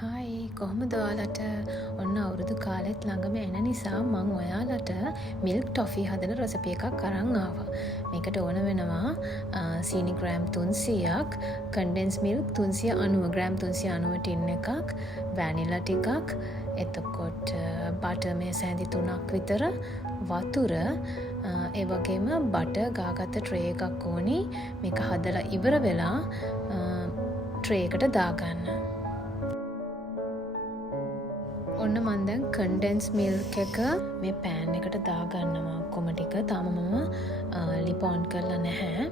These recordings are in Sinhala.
හායි කොහොමද ඔයාලට ඔන්න අවුරුදු කාලෙත් ළඟම එන නිසා මං ඔයාලට මිල්ක් ටොෆී හදන රෙසිපි එකක් අරන් ආවා. මේකට ඕන වෙනවා සීනි ග්‍රෑම් 300ක්, කන්ඩෙන්ස් මිල්ක් 390 ග්‍රෑම් 390 ටින් එකක්, වැනිලා ටිකක්, එතකොට බටර් මේ සැඳි 3ක් විතර, වතුර, ඒ වගේම බටර් ගාගත්ත ට්‍රේ එකක් ඕනි. මේක හදලා ඉවර වෙලා ට්‍රේ එකට දාගන්න. ඔන්න මන් දැන් කන්ඩෙන්ස් මිල්ක් එක මේ පෑන් එකට දාගන්නවා ඔක්කොම ටික. තාම මම ලිප් ඔන් කරලා නැහැ.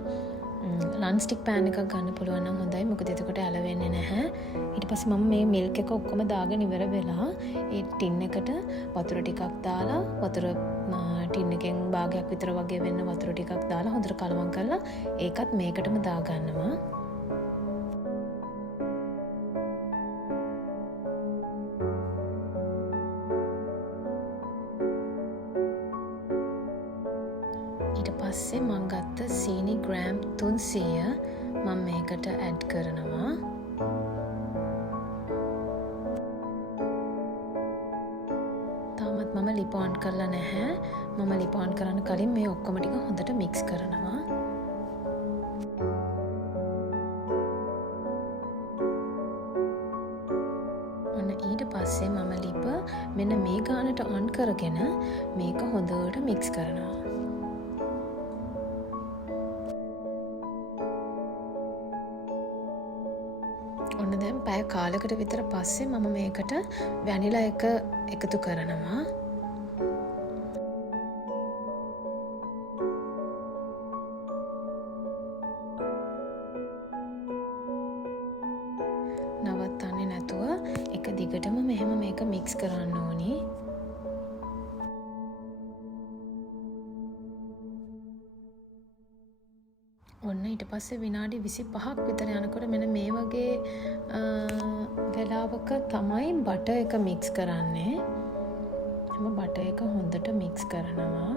නන් ස්ටික් පෑන් එකක් ගන්න පුළුවන් නම් හොඳයි. මොකද එතකොට ඇලවෙන්නේ නැහැ. ඊට පස්සේ මම මේ මිල්ක් එක ඔක්කොම දාගෙන ඉවර වෙලා ඒ ටින් එකට වතුර ටිකක් දාලා වතුර ටින් එකෙන් භාගයක් විතර වගේ වෙන්න වතුර ටිකක් දාලා හොඳට කලවම් කරලා ඒකත් මේකටම දාගන්නවා. ඊට පස්සේ මං ගත්ත සීනි ග්‍රෑම් 300 මම මේකට ඇඩ් කරනවා. තාමත් මම ලිප් ඔන් කරලා නැහැ. මම ලිප් ඔන් කරන්න කලින් මේ ඔක්කොම ටික හොඳට මික්ස් කරනවා. ඔන්න ඊට පස්සේ මම ලිප මෙන්න මේ ගානට ඔන් කරගෙන මේක හොඳට මික්ස් කරනවා. ඔන්න දැන් පැය කාලකට විතර පස්සේ මම මේකට වැනිලා එක එකතු කරනවා. නවත්තන්නේ නැතුව එක දිගටම මෙහෙම මේක මික්ස් කරන්න ඕනි. ඔන්න ඊට පස්සේ විනාඩි 25ක් විතර යනකොට මෙන්න මේ වගේ වෙලාවක තමයි බටර් එක මික්ස් කරන්නේ. මම බටර් එක හොඳට මික්ස් කරනවා.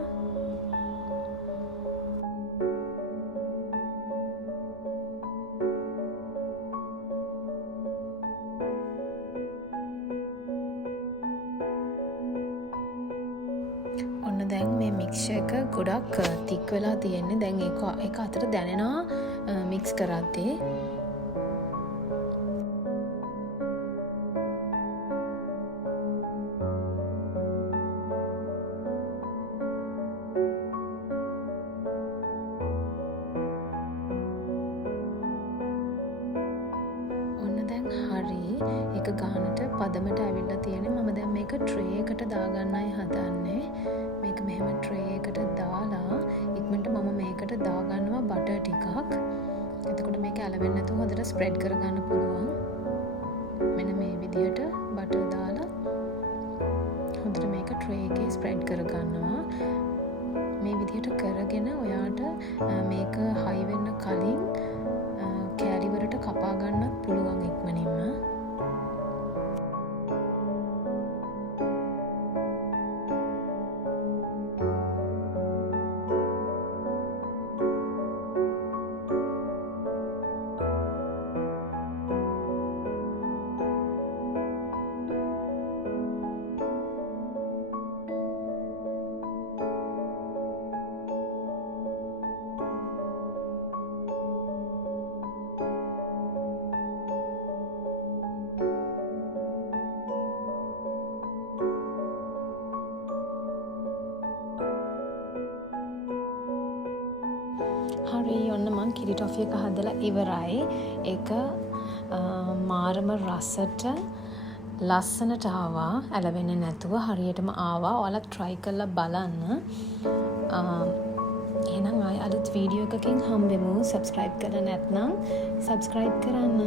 ඔන්න දැන් මේ මික්ස්චර් එක ගොඩක් තික් වෙලා තියෙන්නේ. දැන් ඒක අතර දැනෙනවා මික්ස් කරද්දී. ඔන්න දැන් හරි. ඒක ගානට පදමට ඇවිල්ලා තියෙන්නේ. මම දැන් මේක ට්‍රේ එකට දාගන්නයි හදන්නේ. මේක මෙහෙම ට්‍රේ එකට දාලා ඉක්මනට මම මේකට දාගන්නවා බටර් ටිකක්. එතකොට මේක ඇලවෙන්නේ නැතුව හොඳට ස්ප්‍රෙඩ් කරගන්න පුළුවන්. මෙන්න මේ විදිහට බටර් දාලා හොඳට මේක ට්‍රේ එකේ ස්ප්‍රෙඩ් කරගන්නවා. මේ විදිහට කරගෙන ඔයාට මේක හයි වෙන්න කලින් කෑලි වලට කපා ගන්නත් පුළුවන් ඉක්මනින්ම. හරි ඔන්න මං කිරි ටොෆී එක හදලා ඉවරයි. ඒක මාරම රසට ලස්සනට ආවා. ඇලවෙන්නේ නැතුව හරියටම ආවා. ඔයාලා try කරලා බලන්න. එහෙනම් ආයෙ අලුත් වීඩියෝ එකකින් හම්බෙමු. subscribe කරලා නැත්නම් subscribe කරන්න.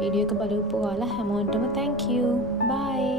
වීඩියෝ එක බලපු ඔයාලා හැමෝටම thank you. bye.